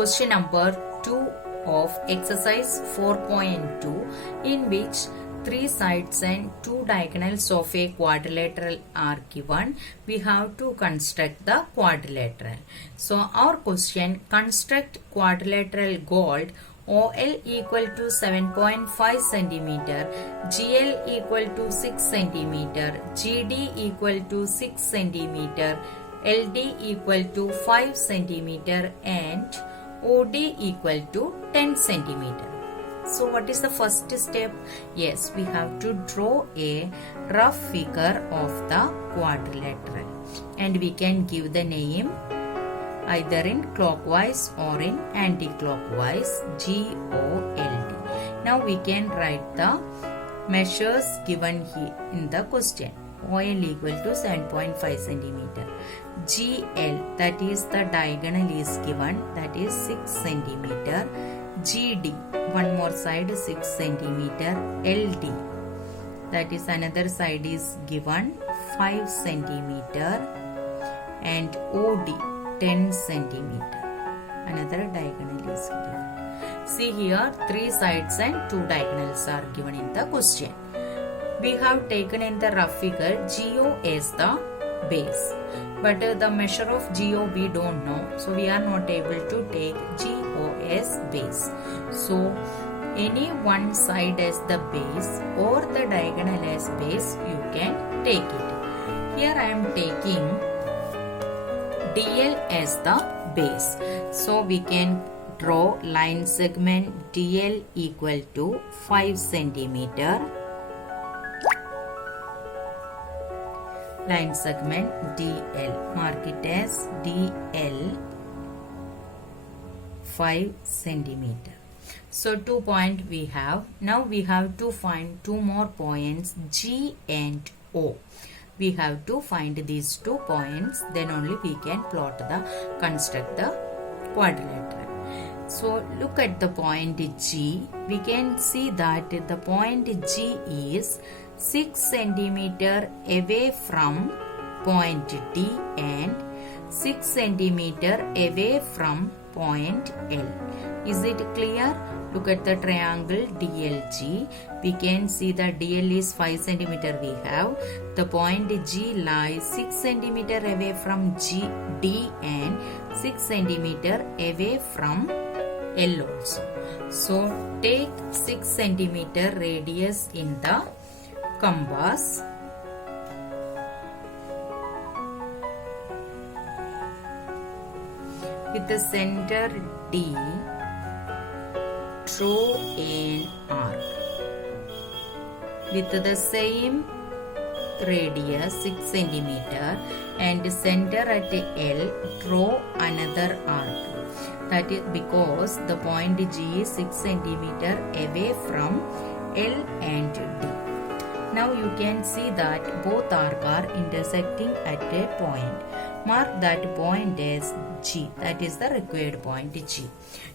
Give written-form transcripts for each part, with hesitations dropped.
question number 2 of exercise 4.2, in which 3 sides and 2 diagonals of a quadrilateral are given. We have to construct the quadrilateral. So our question: construct quadrilateral gold OL equal to 7.5 centimeter, GL equal to 6 centimeter, GD equal to 6 centimeter, LD equal to 5 centimeter, and OD equal to 10 centimeter. So what is the first step? Yes, we have to draw a rough figure of the quadrilateral, and we can give the name either in clockwise or in anti-clockwise, GOLD. Now we can write the measures given here in the question. OL equal to 7.5 centimeter. GL, that is the diagonal is given, that is 6 centimeter. GD, one more side 6 centimeter. LD, that is another side is given 5 centimeter. And OD, 10 centimeter. Another diagonal is given. See here, 3 sides and 2 diagonals are given in the question. We have taken in the rough figure GO as the base, but the measure of GO we don't know, so we are not able to take GO as base. So any one side as the base or the diagonal as base, you can take it. Here I am taking DL as the base, so we can draw line segment DL equal to 5 centimeter. Line segment DL, mark it as DL 5 centimeter. So 2 points we have. Now we have to find 2 more points, G and O. We have to find these 2 points, then only we can construct the quadrilateral. So look at the point G. We can see that the point G is 6 centimeter away from point D and 6 centimeter away from point L. Is it clear? Look at the triangle DLG. We can see that DL is 5 centimeter we have. The point G lies 6 centimeter away from D and 6 centimeter away from L also. So take 6 centimeter radius in the compass. With the center D, draw an arc. With the same radius 6 centimeter and center at L, draw another arc. That is because the point G is 6 centimeter away from L and D. Now you can see that both arcs are intersecting at a point. Mark that point as G, that is the required point G.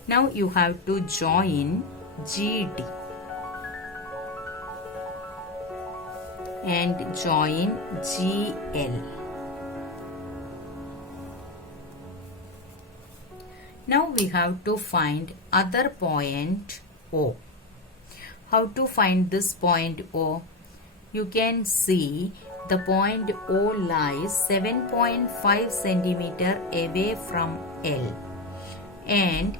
Now you have to join GD and join GL. Now we have to find other point O. How to find this point O? You can see the point O lies 7.5 centimeter away from L and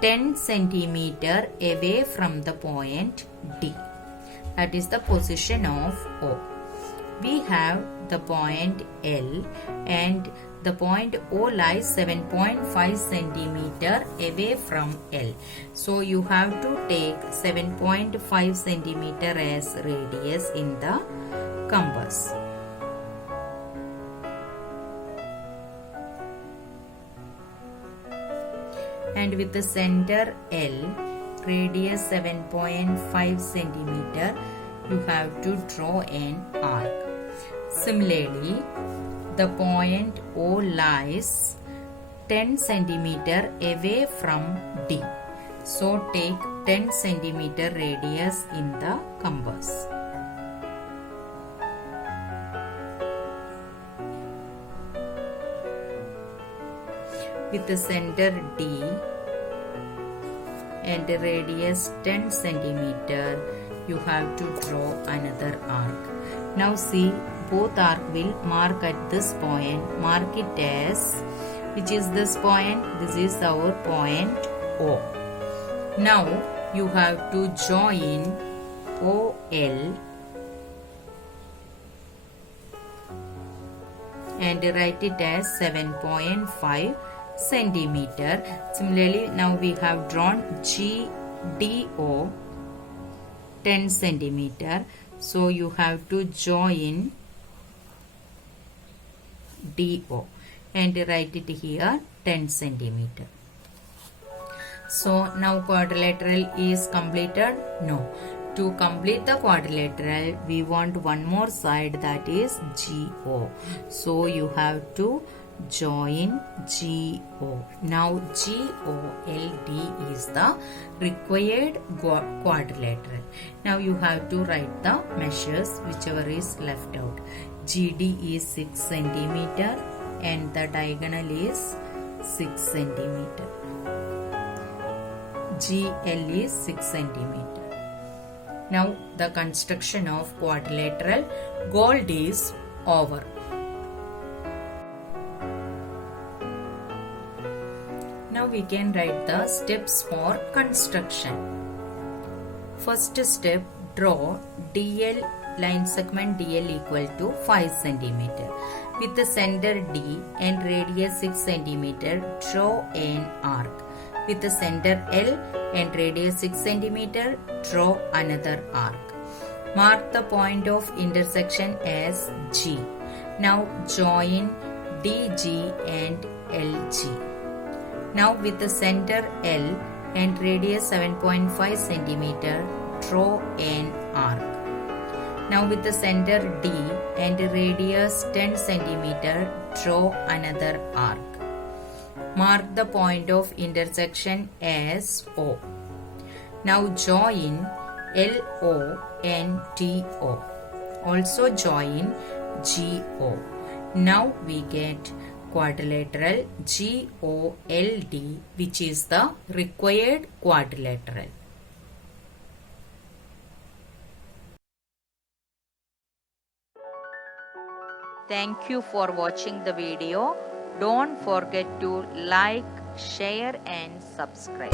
10 centimeter away from the point D. That is the position of O. We have the point L and the point O lies 7.5 centimeter away from L. So you have to take 7.5 centimeter as radius in the compass. And with the center L, radius 7.5 centimeter, you have to draw an arc. Similarly, the point O lies 10 centimeter away from D. So take 10 centimeter radius in the compass. with the center D and the radius 10 centimeter, you have to draw another arc. Now see, both arc will mark at this point. Mark it as, which is this point? This is our point O. Now you have to join OL and write it as 7.5 centimeter. Similarly, now we have drawn GDO 10 centimeter. So you have to join DO and write it here 10 centimeter. So now quadrilateral is completed? No. To complete the quadrilateral, we want one more side, that is GO. So you have to join GO. Now GOLD is the required quadrilateral. Now you have to write the measures whichever is left out. GD is 6 centimeter and the diagonal is 6 centimeter. GL is 6 centimeter. Now the construction of quadrilateral gold is over. Now we can write the steps for construction. First step, draw DL, line segment DL equal to 5 centimeter. With the center D and radius 6 centimeter, draw an arc. With the center L and radius 6 centimeter, draw another arc. Mark the point of intersection as G. Now join DG and LG. Now with the center L and radius 7.5 centimeter, draw an arc. Now with the center D and radius 10 centimeter, draw another arc. Mark the point of intersection as O. Now join LO and TO. Also join GO. Now we get quadrilateral GOLD, which is the required quadrilateral. Thank you for watching the video. Don't forget to like, share and subscribe.